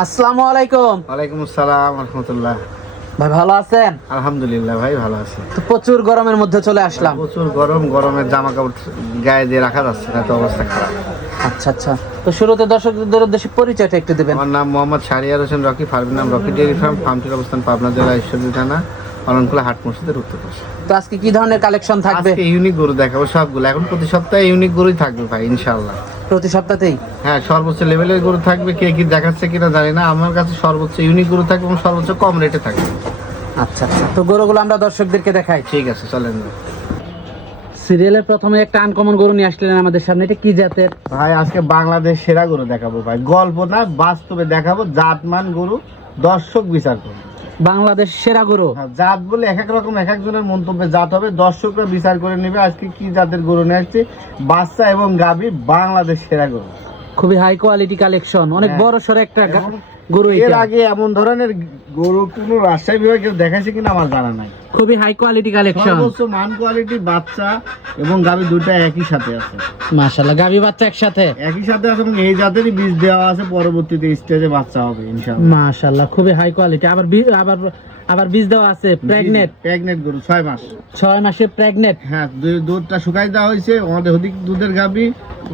আসসালামু আলাইকুম। ওয়ালাইকুম আসসালাম ওয়া রাহমাতুল্লাহ। ভাই ভালো আছেন? আলহামদুলিল্লাহ ভাই ভালো আছি। তো প্রচুর গরমের মধ্যে চলে আসলাম। প্রচুর গরম, গরমের জামা কাপড় গায়ে দিয়ে রাখা যাচ্ছে না, তো অবস্থা খারাপ। আচ্ছা আচ্ছা, তো শুরুতে দর্শকদের উদ্দেশ্যে পরিচয়টা একটু দিবেন। আমার নাম মোহাম্মদ শাহরিয়ার হোসেন রকি, ফার্মের নাম রকি ডেইরি ফার্ম। ফার্মটির অবস্থান পাবনা জেলা ঈশ্বরদী থানা অরণকুলা হাট মসজিদের উত্তর পাশে। তো আজকে কি ধরনের কালেকশন থাকবে? আজকে ইউনিক গরু দেখাবো সবগুলো। এখন প্রতি সপ্তাহে ইউনিক গরুই থাকবে ভাই ইনশাআল্লাহ। প্রতি সপ্তাহতেই? হ্যাঁ, সর্বোচ্চ লেভেলের গরু থাকবে। কে কি দেখাচ্ছে কিনা জানি না, আমার কাছে সর্বোচ্চ ইউনিক গরু থাকবে এবং সর্বোচ্চ কম রেটে থাকবে। আচ্ছা আচ্ছা, তো গরুগুলো আমরা দর্শকদেরকে দেখাই। ঠিক আছে, চলেন। সিরিয়ালের প্রথমে একটা আনকমন গরু নিয়ে আসলেন আমাদের সামনে, এটা কি জাতের? ভাই আজকে বাংলাদেশ সেরা গরু দেখাবো ভাই, গল্প না বাস্তবে দেখাবো। জাতমান গরু দর্শক বিচার করবে। বাংলাদেশ সেরা গরু? জাত বলে এক এক রকম, এক একজনের মন্তব্যে জাত হবে, দর্শকরা বিচার করে নেবে আজকে কি জাতের গরু নিয়ে আসছে। বাচ্চা এবং গাভী বাংলাদেশ সেরা গরু। খুবই হাই কোয়ালিটি কালেকশন, অনেক হ্যাঁ। বড় সড়ো একটা এবং গরু। এর আগে এমন ধরনের গরু কোনো রাজশাহী বিভাগে কেউ দেখাইছে কিনা আমার জানা নাই। খুবই হাই কোয়ালিটি কালেকশন, সর্বোচ্চ মান কোয়ালিটি। বাচ্চা এবং গাভী দুইটা একই সাথে আছে। মাশাআল্লাহ, গাভী বাচ্চা একসাথে? একই সাথে আছে এবং এই জাতেরই বীজ দেওয়া আছে, পরবর্তীতে স্টেজে বাচ্চা হবে ইনশাআল্লাহ। মাশাআল্লাহ, খুবই হাই কোয়ালিটি। আবার বীজ দেওয়া আছে। প্রেগনেন্ট গরু 6 মাস। 6 মাসে প্রেগনেন্ট? হ্যাঁ, দুধটা শুকাই দেওয়া হয়েছে। আমাদের অধিক দুধের গাভী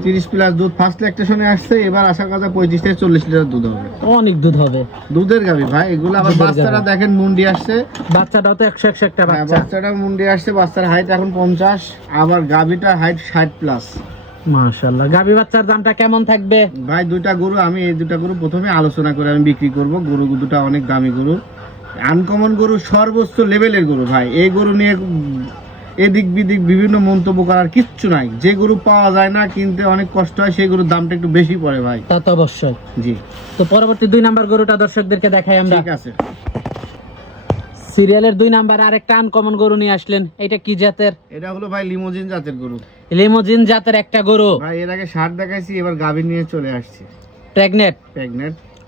30 প্লাস দুধ ফার্স্ট ল্যাকটেশনে আসছে। এবার আশা করা 35 থেকে 40 লিটার দুধ হবে। অনেক দুধ হবে দুধের গাভী ভাই এগুলো। আবার দুধের বাচ্চাটা গাভী। দেখেন মুন্ডি আসছে। বাচ্চাটাও তো 100 একটা হ্যাঁ, বাচ্চা। বাচ্চাটা মুন্ডি আসছে। বাচ্চার হাইট এখন 50। আবার গাভীটার হাইট 60 প্লাস। মাশাআল্লাহ, গাভী বাচ্চার দামটা কেমন থাকবে? ভাই দুইটা গরু এই দুইটা গরু প্রথমে আলোচনা করে আমি বিক্রি করব। গরু দুটো অনেক দামি গরু, আনকমন গরু, সর্বোচ্চ লেভেলের গরু ভাই। এই গরু নিয়ে এদিক বিদিক বিভিন্ন মন্তব্য করার কিচ্ছু নাই। যে গরু পাওয়া যায় না, কিনতে অনেক কষ্ট হয়, সেই গরুর দামটা একটু বেশি পড়ে ভাই। তা তো অবশ্যই। জি, তো পরবর্তী 2 নাম্বার গরুটা দর্শকদেরকে দেখাই আমরা। ঠিক আছে। সিরিয়ালের 2 নাম্বার আরেকটা আনকমন গরু নিয়ে আসলেন, এটা কি জাতের? এটা হলো ভাই লিমোজিন জাতের গরু। লিমোজিন জাতের একটা গরু ভাই এর আগে 60 দেখাইছি, এবার গাভী নিয়ে চলে আসছি। প্রেগনেন্ট?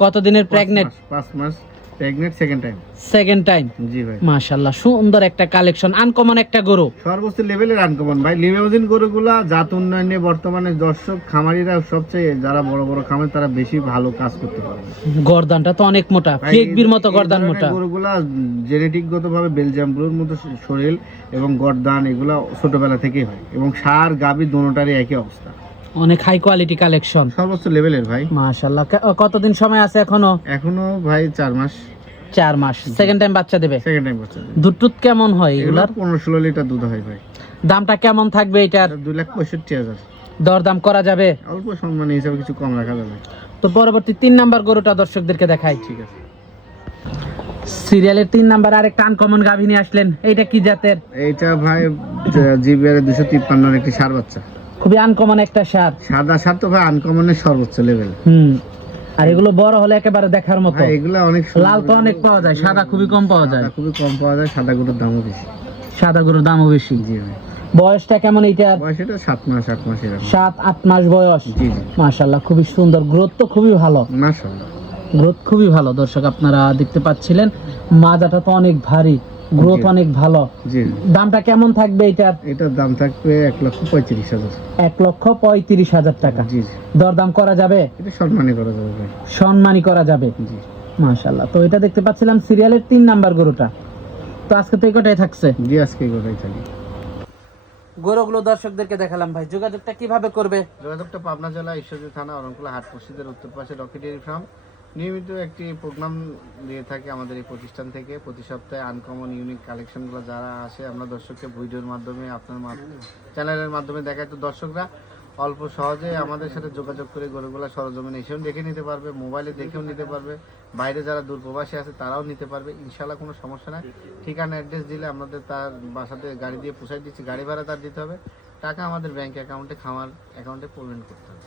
কতদিনের প্রেগনেন্ট? 5 মাস প্রেগনেন্ট, সেকেন্ড টাইম। জি ভাই। মাশাআল্লাহ, সুন্দর একটা কালেকশন, আনকমন একটা গরু। সর্বোচ্চ লেভেলের আনকমন ভাই। লিমোজিন গরুগুলা জাত উন্নয়নে বর্তমানে দর্শক খামারিরা সবচেয়ে, যারা বড় বড় খামার তারা বেশি ভালো কাজ করতে পারে। গর্দানটা তো অনেক মোটা, ভাই, ফ্লেগবির মতো এই গর্দান ধরনের মোটা। গরুগুলা জেনেটিকগত ভাবে বেলজিয়াম গরুর মতো শরীর এবং গর্দান এগুলা ছোটবেলা থেকেই হয় এবং সার গাভী দোনোটারই একই অবস্থা। অনেক হাই কোয়ালিটি কালেকশন, সর্বোচ্চ লেভেলের ভাই। মাশাআল্লাহ। কতদিন সময় আছে এখনো? এখনো ভাই 4 মাস। 4 মাস। সেকেন্ড টাইম বাচ্চা দেবে? সেকেন্ড টাইম বাচ্চা দেবে। দুধ টুধ কেমন হয় এগুলার? 15-16 লিটার দুধ হয় ভাই। দামটা কেমন থাকবে এটার? 2,65,000। দরদাম করা যাবে? অল্প সম্মানী হিসাবে কিছু কম রাখা যাবে। তো পরবর্তী 3 নাম্বার গরুটা দর্শকদেরকে দেখাই। ঠিক আছে। সিরিয়ালের 3 নাম্বার আরেকটা আনকমন গাভী নিয়ে আসলেন, এইটা কি জাতের? এইটা ভাই জিবিআর 253 একটি ষাঁড় বাচ্চা। খুবই আনকমন একটা সার। সাদা ষাঁড় তো ভাই আনকমনের সর্বোচ্চ লেভেল। আর এগুলো বড় হলে একেবারে দেখার মতো। এগুলো অনেক সুন্দর। লাল তো অনেক পাওয়া যায়, সাদা খুবই কম পাওয়া যায়। খুবই কম পাওয়া যায়, সাদা গরুর দামও বেশি। সাদা গরুর দামও বেশি। জি ভাই। বয়সটা কেমন এইটার? বয়স এটা 7 মাস 8 মাস এরকম। 7-8 মাস বয়স। জি জি। মাশাআল্লাহ, খুবই সুন্দর। গ্রোথ তো খুবই ভালো। মাশাআল্লাহ, গ্রোথ খুবই ভালো। দর্শক আপনারা দেখতে পাচ্ছিলেন, মাজাটা তো অনেক ভারী, গ্রোথ অনেক ভালো। জি। দামটা কেমন থাকবে এটার? এটার দাম থাকবে 1,35,000। 1,35,000 টাকা। জি জি। দরদাম করা যাবে? এটা সম্মানী করা যাবে ভাই। সম্মানী করা যাবে। জি। মাশাআল্লাহ। তো এটা দেখতে পাচ্ছিলাম সিরিয়ালের 3 নাম্বার গরুটা। তো আজকে তো এই কটাই থাকছে। জি, আজকে এই কথাই থাকি। গরুগুলো দর্শকদেরকে দেখালাম ভাই, যোগাযোগটা কিভাবে করবে? যোগাযোগটা পাবনা জেলা ঈশ্বরদী থানা অরণকুলা হাট মসজিদের উত্তর পাশে রকি ডেইরি ফার্ম। নিয়মিত একটি প্রোগ্রাম দিয়ে থাকে আমাদের এই প্রতিষ্ঠান থেকে। প্রতি সপ্তাহে আনকমন ইউনিক কালেকশনগুলো যারা আসে আমরা দর্শককে ভিডিওর মাধ্যমে আপনার চ্যানেলের মাধ্যমে দেখাই। তো দর্শকরা অল্প সহজে আমাদের সাথে যোগাযোগ করে গরুগুলো সরজমিনে এসেও দেখে নিতে পারবে, মোবাইলে দেখেও নিতে পারবে। বাইরে যারা দূর প্রবাসী আছে তারাও নিতে পারবে ইনশাল্লাহ, কোনো সমস্যা নাই। ঠিকানা অ্যাড্রেস দিলে আমাদের তার বাসাতে গাড়ি দিয়ে পৌঁছাই দিচ্ছি। গাড়ি ভাড়া তার দিতে হবে, টাকা আমাদের ব্যাংক অ্যাকাউন্টে, খামার অ্যাকাউন্টে পেমেন্ট করতে হবে।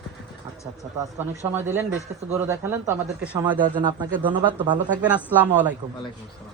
আচ্ছা আচ্ছা, তো আজকে অনেক সময় দিলেন, বেশ কিছু গরু দেখালেন, তো আমাদেরকে সময় দেওয়ার জন্য আপনাকে ধন্যবাদ। তো ভালো থাকবেন। আসসালামু আলাইকুম। ওয়ালাইকুম আসসালাম।